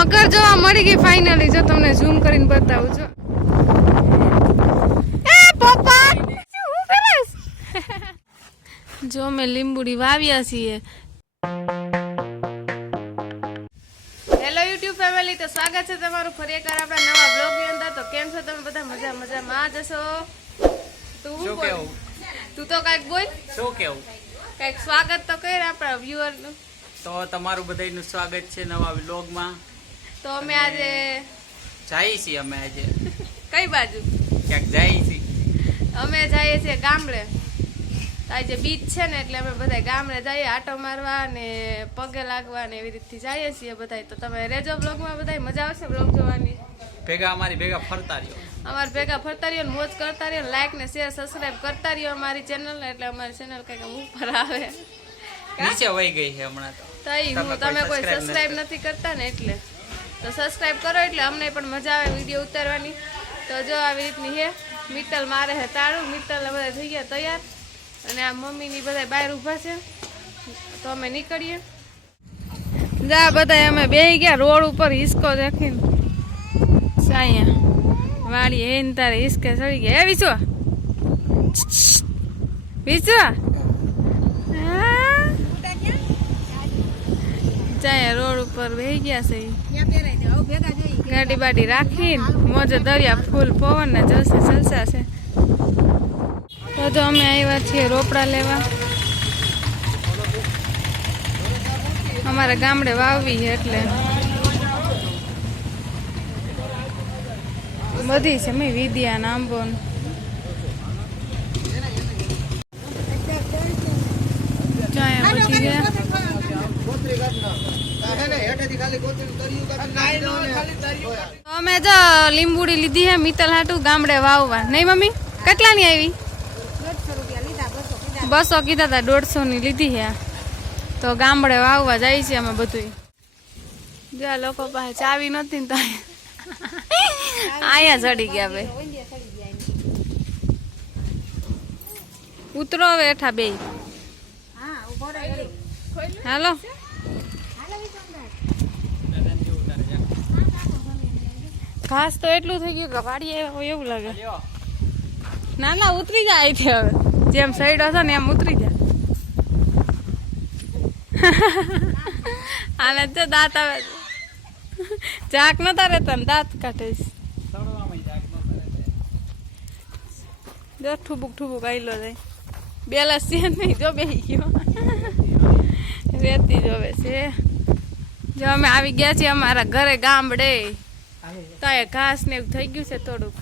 મગર જોવા મળી ગઈ ફાઇનલી. જો તમને ઝૂમ કરીને બતાવું છું. એ પપ્પા શું કરસ? જો અમે લીંબુડી વાવ્યા છીએ. હેલો યુટ્યુબ ફેમિલી, તો સ્વાગત છે તમારું ફરી એકવાર આપણા નવા બ્લોગ ની અંદર. તો કેમ છો તમે બધા? મજામાં જશો? તું તો કઈક બોલ. શું કેવું? કઈક સ્વાગત તો કર આપણા વ્યુઅર નું. તો તમારું બધાનું સ્વાગત છે નવા વ્લોગમાં. તો અમે આજે જઈએ છીએ. અમે આજે કઈ બાજુ ક્યાંક જઈએ છીએ. અમે જઈએ છીએ ગામડે. આજે બીચ છે ને એટલે અમે બધા ગામડે જઈએ આટો મારવા ને પગે લાગવા ને એવી રીતથી જઈએ છીએ બધા. તો તમે રેજો બ્લોગમાં, બધા મજા આવશે બ્લોગ જોવાની. અમારી ભેગા ફરતા રહ્યો. અમારી ભેગા ફરતા રહ્યો, મોજ કરતા રહ્યો, લાઈક ને શેર સબસ્ક્રાઇબ કરતા રહ્યો અમારી ચેનલ. એટલે અમારી ચેનલ કઈક ઉપર આવે, નીચે વહી ગઈ છે હમણાં તો. તમે કોઈ સબસ્ક્રાઇબ નથી કરતા ને એટલે. તો સબસ્ક્રાઇબ કરો એટલે અમને પણ મજા આવે વિડીયો ઉતારવાની. તો જો આવી રીતની હે મિત્તલ મારે હે તાળું. મિત્તલ બધા થઈ ગયા તૈયાર અને આ મમ્મીની બધા બહાર ઊભા છે. તો અમે નીકળીએ. જા બધા અમે બેહી ગયા રોડ ઉપર હિસકો દેખીને. સાયા વાળી હે ને તારે હિસકે ચડી ગયા. એ વિશ્વા વિશ્વા ચાયા રોડ ઉપર બેહી ગયા છે. ગાડી બાડી રાખીને મોજે દરિયા ફૂલ પવન ને જલસા છે. તો જો અમે આવ્યા છીએ રોપડા લેવા. અમારા ગામડે વાવવી છે એટલે બધી છે મેં વિદ્યા ને આંબો ચાયા બચી ગયા. અમે જો લીંબુડી લીધી હે મિત્તલ હાટું ગામડે વાવવા. નહીં મમ્મી? કેટલાની આવી? 200 કીધા હતા. 150 ની લીધી હે. તો ગામડે વાવવા જાય છે અમે બધું. જો લોકો પાસે ચાવી નથી ને તો અહીંયા ચડી ગયા ભાઈ. ઉતરો હવે હેઠા બે. હાલો ઘાસ તો એટલું થઈ ગયું કે વાડી આવ્યા એવું લાગે. ના ના ઉતરી જાય અહીંથી હવે. જેમ સાઈડ હશે ને એમ ઉતરી જાય. આને તો દાંત આવે. ચાક નતા રહેતા ને દાંત કાઢીશ. જો ઠુબુક આઈલો જાય. બેલા છે નહીં જો બેસી ગયો. રેતી જોવે છે. જો અમે આવી ગયા છીએ અમારા ઘરે ગામડે. તો એ ઘાસ ને એવું થઈ ગયું છે થોડુંક.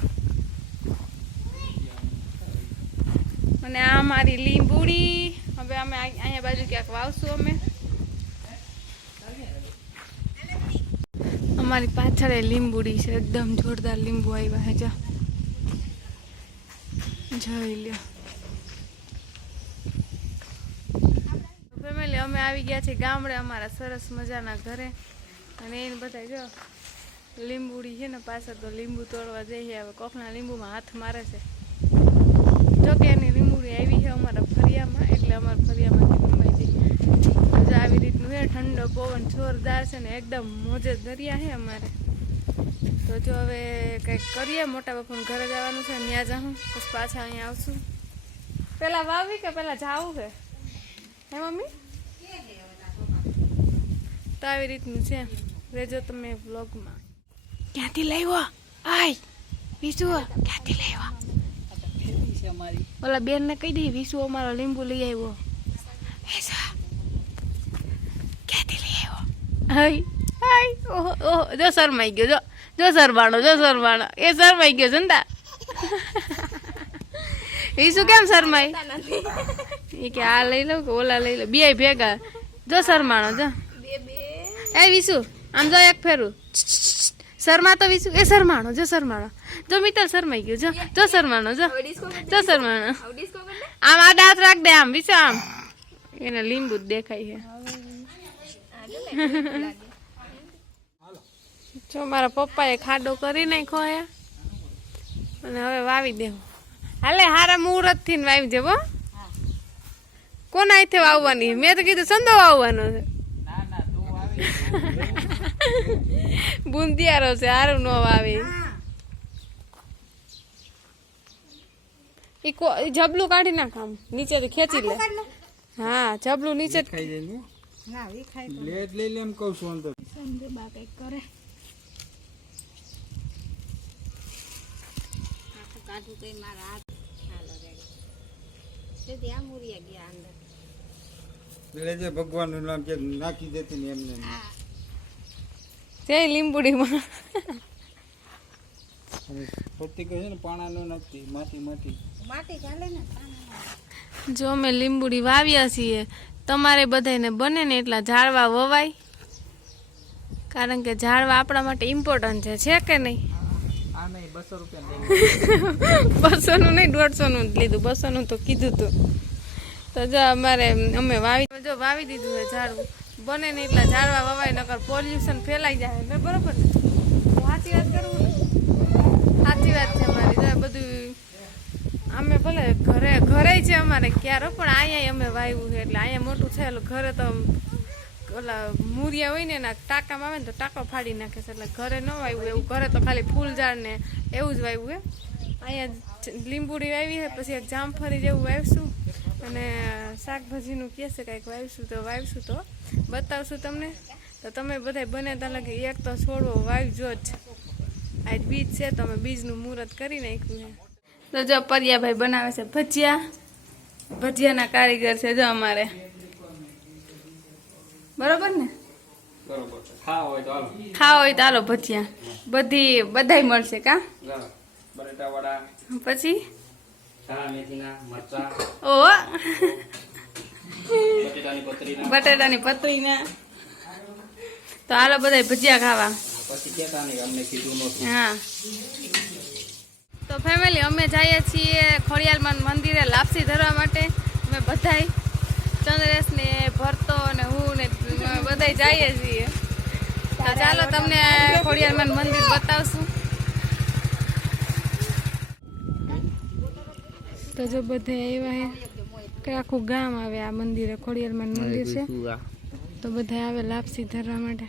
અને આ મારી લીંબુડી. હવે અમે અહીંયા બાજુ ક્યાંક વાવશું. અમે અમારી પાછળ લીંબુડી છે. એકદમ જોરદાર લીંબુ આવ્યા હે. જોઈ લ્યો ફેમિલી. અમે આવી ગયા છીએ ગામડે અમારા સરસ મજાના ઘરે. અને એને બધા જો લીંબુડી છે ને પાછળ. તો લીંબુ તોડવા જઈએ. હવે કોકના લીંબુમાં હાથ મારે છે. જોકે એની લીંબુડી આવી છે અમારા ફરિયામાં. એટલે અમારા ફરિયામાંથી ઘુમાઈ જઈએ. આવી રીતનું છે. ઠંડો પવન જોરદાર છે ને એકદમ મોજે દરિયા છે અમારે. તો જો હવે કંઈક કરીએ. મોટા બાપુને ઘરે જવાનું છે. ત્યાં જાઉં પછી પાછા અહીંયા આવશું. પેલા વાવી કે પેલા જાવું છે હે મમ્મી? તો આવી રીતનું છે. રેજો તમે વ્લોગમાં. ક્યાંથી લાવ્યો? આય વિસુ ક્યાંથી લાવ્યો? ઓલા બેન ને કહી દઈ વિસુ અમારો લીંબુ લઈ આવ્યો. ક્યાંથી લઈ આવ્યો? હાય હાય. ઓહો ઓહો જો શરમાઈ ગયો. જો શરમાણો એ શરમાઈ ગયો જંદા. વિસુ કેમ શરમાઈ? એ કે આ લઈ લઉં કે ઓલા લઈ લઉં? બે ભેગા. જો શરમાણો જો. એ વિસુ આમ જો એક ફેરું. શર્મા તો વિસુ. એ શરમાણો જો મિત્તલ શરમાઈ ગયો. જો શરમાણો શરમાણો. આમ આ દાંત રાખ દે આમ વિસુ આમ. એને લીંબુ જ દેખાય છે. જો મારા પપ્પાએ ખાડો કરી નાખ્યો હે અને હવે વાવી દેવું. હાલે હારા મુહૂર્ત થી વાવી દેવો. કોના અહીંથી વાવવાની? મેં તો કીધું સંદો વાવવાનો છે. બુંદિયારો છે હારું નો વાવે ઈ જબલું કાઢી નાખ આમ નીચેથી ખેંચી લે હા જબલું નીચે ખાઈ જાય ને ના વી ખાય તો લેટ લઈ લે એમ કહું છું અંદર સમજે બા કઈક કરે આખું કાઢું કઈ મારા હાથ હાલો રેડી સીધી આ મુરિયા ગયા અંદર એટલે જે ભગવાનનું નામ જે નાખી દેતી ને એમને હા જય લીંબુડીમાં પત્તી કહે છે ને પાણાનું નથી માટી માટી ચાલે ને પાણી જો અમે લીંબુડી વાવ્યા છીએ તમારે બધાને બને ને એટલા ઝાડવા વવાય કારણ કે ઝાડવા આપણા માટે ઇમ્પોર્ટન્ટ છે કે નહીં આ નહીં 200 રૂપિયા 200 નું નહીં 150 નું જ લીધું 200 નું તો કીધું તું તો જો અમે વાવી દીધું છે ઝાડવું બને ને એટલા ઝાડવા વવાય નકર પોલ્યુશન ફેલાઈ જાય ને બરોબર ને સાચી વાત કરવું ને સાચી વાત છે અમારી જો બધું અમે ભલે ઘરે છે અમારે ક્યારે પણ અહીંયા અમે વાવ્યું છે એટલે અહીંયા મોટું થયેલું ઘરે તો ઓલા મૂરિયા હોય ને એના ટાંકામાં આવે ને તો ટાંકો ફાડી નાખે છે એટલે ઘરે ન વાવ્યું એવું ઘરે તો ખાલી ફૂલ ઝાડ ને એવું જ વાવ્યું હે અહીંયા લીંબુડી વાવી છે પછી એક જામફળી જેવું વાવીશું અને શાકભાજીનું કહે છે કાંઈક વાવીશું તો બતાવશું તમને તો તમે બધા બને ત્યાં લગી એક તો છોડવો વાવજો જ આજ બીજ છે તો અમે બીજનું મુહૂર્ત કરી નાખ્યું છે તો જો પરિયાભાઈ બનાવે છે ભજીયાના કારીગર છે જો અમારે બરોબર ને બરોબર છે ખાવા હોય તો હાલો ખાવા હોય તો હાલો ભજીયા બધાય મળશે કા બટેટા વડા પછી ધાણા મેથીના મરચા ઓ બટેટાની પતરીના બટેટાની પતરીના તો હાલો બધાય ભજીયા ખાવા પછી કહેતા નહીં અમને કીધું નહોતું હા તો ફેમિલી અમે જઈએ છીએ ખોડિયાલમાં મંદિરે લાપસી ધરવા માટે અમે બધાય ચંદ્રેશ ને ભરતો ને હું ને બધાય જઈએ છીએ તો ચાલો તમને ખોડિયાલમાં મંદિર બતાવશું તો જો બધે આવ્યા કે આખું ગામ આવે આ મંદિરે ખોડિયાલમાં મંદિર છે તો બધા આવે લાપસી ધરવા માટે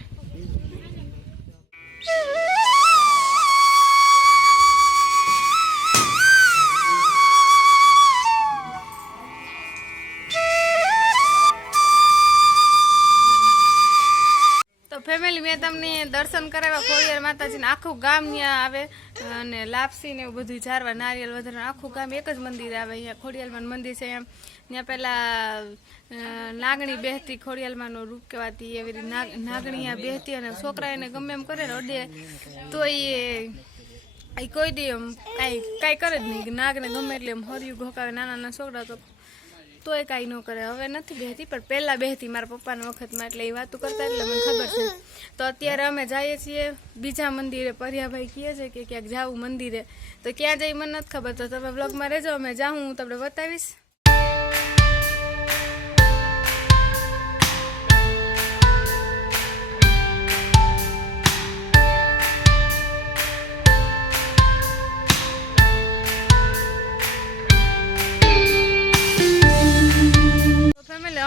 ફેમિલી મેં તમને દર્શન કરાવ્યા ખોડિયાર માતાજીને આખું ગામ ત્યાં આવે અને લાપસી ને એવું બધું ઝારવા નારિયેલ વધારે આખું ગામ એક જ મંદિર આવે અહીંયા ખોડિયાલમાં મંદિર છે એમ ત્યાં પેલા નાગણી બેહતી ખોડિયાલમાંનું રૂપ કહેવાતી એવી રીતે નાગણી અહીંયા બેહતી અને છોકરા એને ગમે એમ કરે ને અડે તો એ કોઈ દી એમ કાંઈ કરે જ નહીં નાગને ગમે એટલે એમ હર્યું ઘોકાવે નાના છોકરા તોય કાંઈ ન કરે હવે નથી બેહતી પણ પહેલાં બેહતી મારા પપ્પાના વખતમાં એટલે એ વાતું કરતા એટલે મને ખબર છે તો અત્યારે અમે જઈએ છીએ બીજા મંદિરે પરિયાભાઈ કહે છે કે ક્યાંક જાવું મંદિરે તો ક્યાં જઈ મને નથી ખબર તો તમે બ્લોગમાં રહેજો અમે જાઉં હું તમને બતાવીશ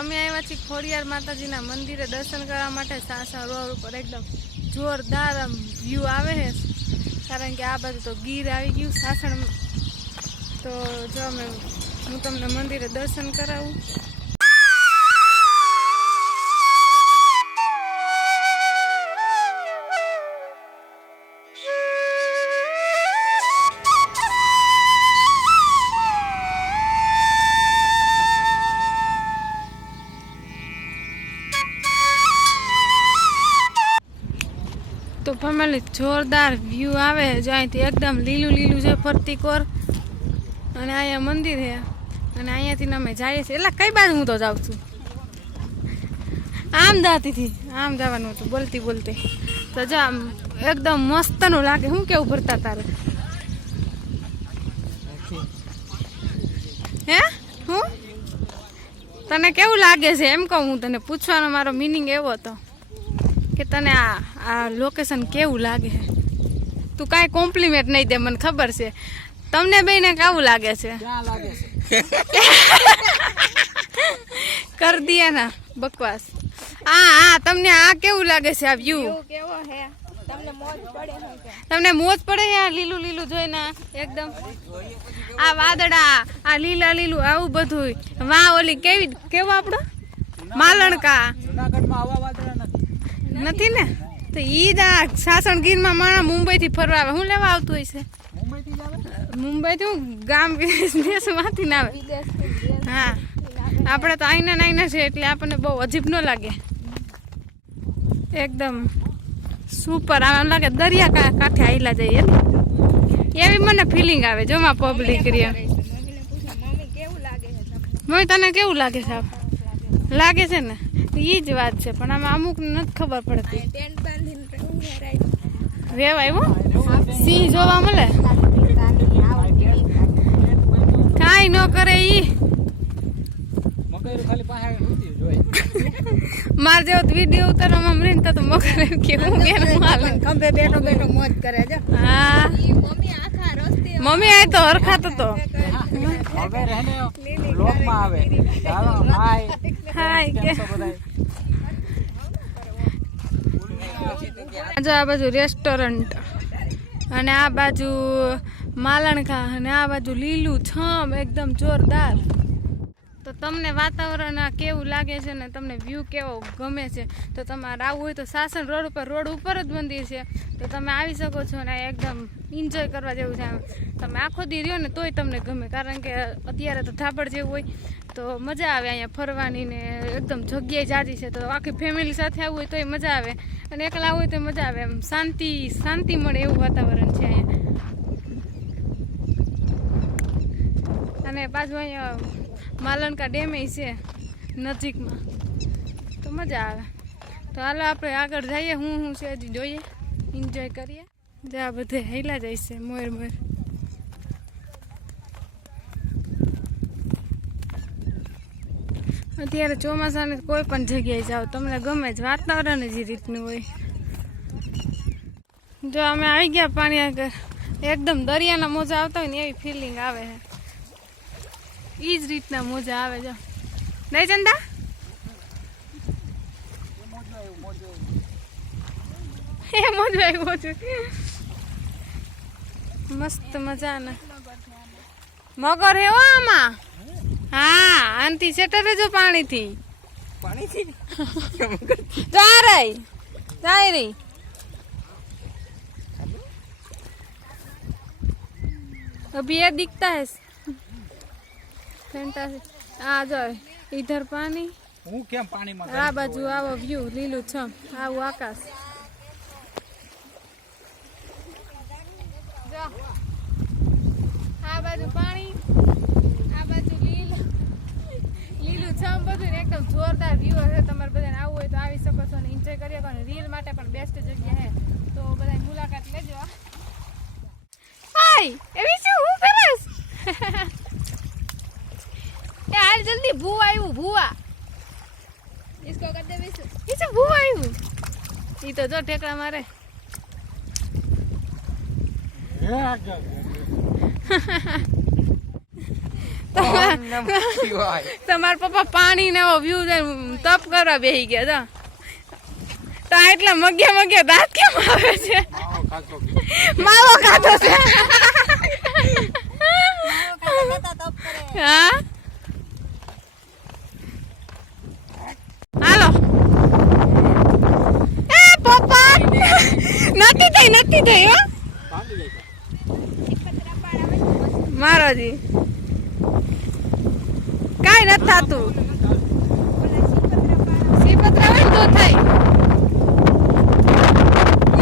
અમે આવ્યા છીએ ખોડિયાર માતાજીના મંદિરે દર્શન કરવા માટે સાસા રોડ ઉપર એકદમ જોરદાર આમ વ્યૂ આવે છે કારણ કે આ બાજુ તો ગીર આવી ગયું સાસણ તો જો હું તમને મંદિરે દર્શન કરાવું તો ફેમિલી જોરદાર વ્યૂ આવે જો અહીંથી એકદમ લીલું લીલું છે ફરતી કોર અને અહીંયા મંદિર છે અને અહીંયાથી અમે જઈએ છીએ એટલે કઈ બાજુ હું તો જાઉં છું આમ આમ જવાનું હતું બોલતી તો જો આમ એકદમ મસ્તનું લાગે શું કેવું ભરતા તારે હે હું તને કેવું લાગે છે એમ કહું હું તને પૂછવાનો મારો મિનિંગ એવો હતો કે તને આ લોકેશન કેવું લાગે છે તું કાંઈ કોમ્પ્લિમેન્ટ નહીં દે મને ખબર છે તમને બેને કેવું લાગે છે કર દિયા ના બકવાસ હા તમને આ કેવું લાગે છે આ વ્યૂ કેવો હે તમને મોજ પડે આ લીલું લીલું જોઈને એકદમ આ વાદળા આ લીલા લીલું આવું બધું વાહ ઓલી કેવું આપણો માલણકા જુનાગઢમાં આવા વાદળા નથી. નથી ને તો ઈ જ આ સાસણગીરમાં માણસ મુંબઈ થી ફરવા આવે શું લેવા આવતું હોય છે મુંબઈથી જ આવે. મુંબઈ થી ગામ દેશમાંથી ના આવે હા આપણે તો આઈના છે એટલે આપણને બહુ અજીબ ન લાગે એકદમ સુપર આમ લાગે દરિયા કાંઠે આયલા જઈએ ને એવી મને ફિલિંગ આવે જો માં પબ્લિક રિયા મમ્મી તને કેવું લાગે છે લાગે છે ને ઈ જ વાત છે પણ આમાં અમુક નથી ખબર પડતી રેવાય હો સિંહ જોવા મળે કાંઈ ન કરે ઈ મકર ખાલી પાસે ઊંધી જોઈ. માર જેવો વિડીયો ઉતારવામાં મળે ને તો મગર એમ કે હું બેન હાલે ખંભે બેઠો બેઠો મોજ કરે છે હા મમ્મી આ તો હરખાતો તો હવે રહેને બ્લોગમાં આવે. ચાલો હાય. હાય કે તો બધાય. જો આ બાજુ રેસ્ટોરન્ટ અને આ બાજુ માલણખા અને આ બાજુ લીલું છમ એકદમ જોરદાર તો તમને વાતાવરણ આ કેવું લાગે છે ને તમને વ્યૂ કેવો ગમે છે તો તમારે આવવું હોય તો સાસણ રોડ ઉપર જ મંદિર છે તો તમે આવી શકો છો ને એકદમ એન્જોય કરવા જેવું છે તમે આખો દી રહ્યો ને તોય તમને ગમે કારણ કે અત્યારે તો ધાબળ જેવું હોય તો મજા આવે અહીંયા ફરવાની ને એકદમ જગ્યાએ જાજી છે તો આખી ફેમિલી સાથે આવવું હોય તોય મજા આવે અને એકલા આવવું હોય તો મજા આવે એમ શાંતિ મળે એવું વાતાવરણ છે અહીંયા અને પાછું અહીંયા માલણકા ડેમે છે નજીકમાં તો મજા આવે તો હાલો આપણે આગળ જઈએ હું છે હજી જોઈએ એન્જોય કરીએ જ્યાં બધે હેલા જાય છે મોર અત્યારે ચોમાસાને કોઈ પણ જગ્યાએ જાઓ તમને ગમે જ વાતાવરણ જ એ રીતનું હોય જો અમે આવી ગયા પાણી આગળ એકદમ દરિયાના મોજા આવતા હોય ને એવી ફિલિંગ આવે છે ઈ જ રીતના મોજા આવે જો નહીં ચંદા એ મોજો આવ્યો છે મસ્ત મજાના મગર હે આમાં હા આનથી સેટરે જો પાણીથી જા રહી જાય રહી अभी ये दिखता है फैंटास्टिक आ जाओ इधर पानी હું કેમ પાણીમાં આ બાજુ આવો વ્યૂ લીલું છમ આવું આકાશ જો આ બાજુ પાણી આ બાજુ લીલું છમ બધું ને એકદમ જોરદાર વ્યૂ હશે તમારે બધાને આવવું હોય તો આવી શકો છો અને એન્જોય કરી શકો અને રીલ માટે પણ બેસ્ટ જગ્યા છે તો બધા મુલાકાત લેજો હાય એવી શું હું કરસ એ હાલ જલ્દી ભૂવા આવ્યું ભૂવા इसको कर दे विश इसे भूवा આવ્યું ઈ તો જો ઠેકડા મારે તમાર પપ્પા પાણી ને વ્યૂ તપ કરવા બેહી ગયા તો એટલા મગ્યા દાંત કેમ આવે છે માવો ખાતો છે હા હાલો એ પપ્પા નથી થઈ હો મારોજી કાઈ નથી થાતું સીપત્રા હોય તો થાય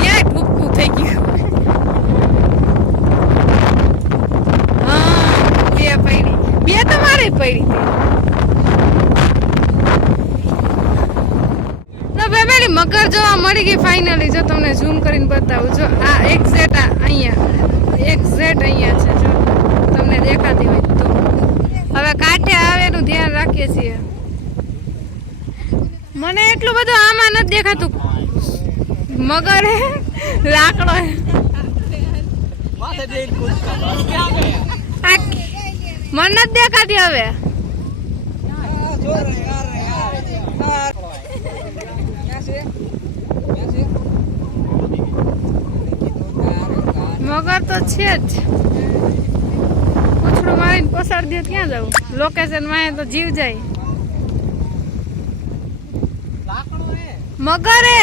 યાર ભૂખું થઈ ગયું હા બે તમારે પડી ફેમિલી મગર જોવા મળી ગઈ ફાઇનલી જો તમને ઝૂમ કરીને બતાવું જો આ એક્ઝેક્ટ અહીંયા છે જો તમને દેખાતી હોય તો હવે કાંઠે આવે એનું ધ્યાન રાખીએ છીએ મને એટલું બધું આમાં નથી દેખાતું મગર હે લાકડો હે મને નથી દેખાતી હવે મગર તો છે જ. પૂછડું મારીને પોસાડી દે તો ક્યાં જવું? લોકેશન માં તો જીવ જાય. મગર હે.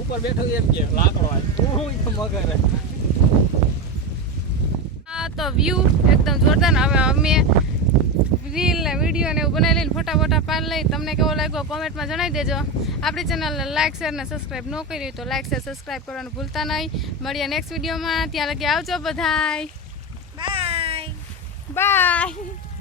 ઉપર બેઠો એમ કે લાકડો મગર આ તો વ્યૂ એકદમ જોરદાર. હવે અમે રીલ ને વિડીયો ને એવું બનાવી લઈને ફોટા પાડી લઈ. તમને કેવો લાગ્યો કોમેન્ટમાં જણાવી દેજો. આપણી ચેનલને લાઈક શેર ને સબસ્ક્રાઈબ ન કરી હોય તો લાઈક શેર સબસ્ક્રાઈબ કરવાનું ભૂલતા નહીં. મળીએ નેક્સ્ટ વિડીયોમાં. ત્યાં લગી આવજો બધાય. બાય. બાય.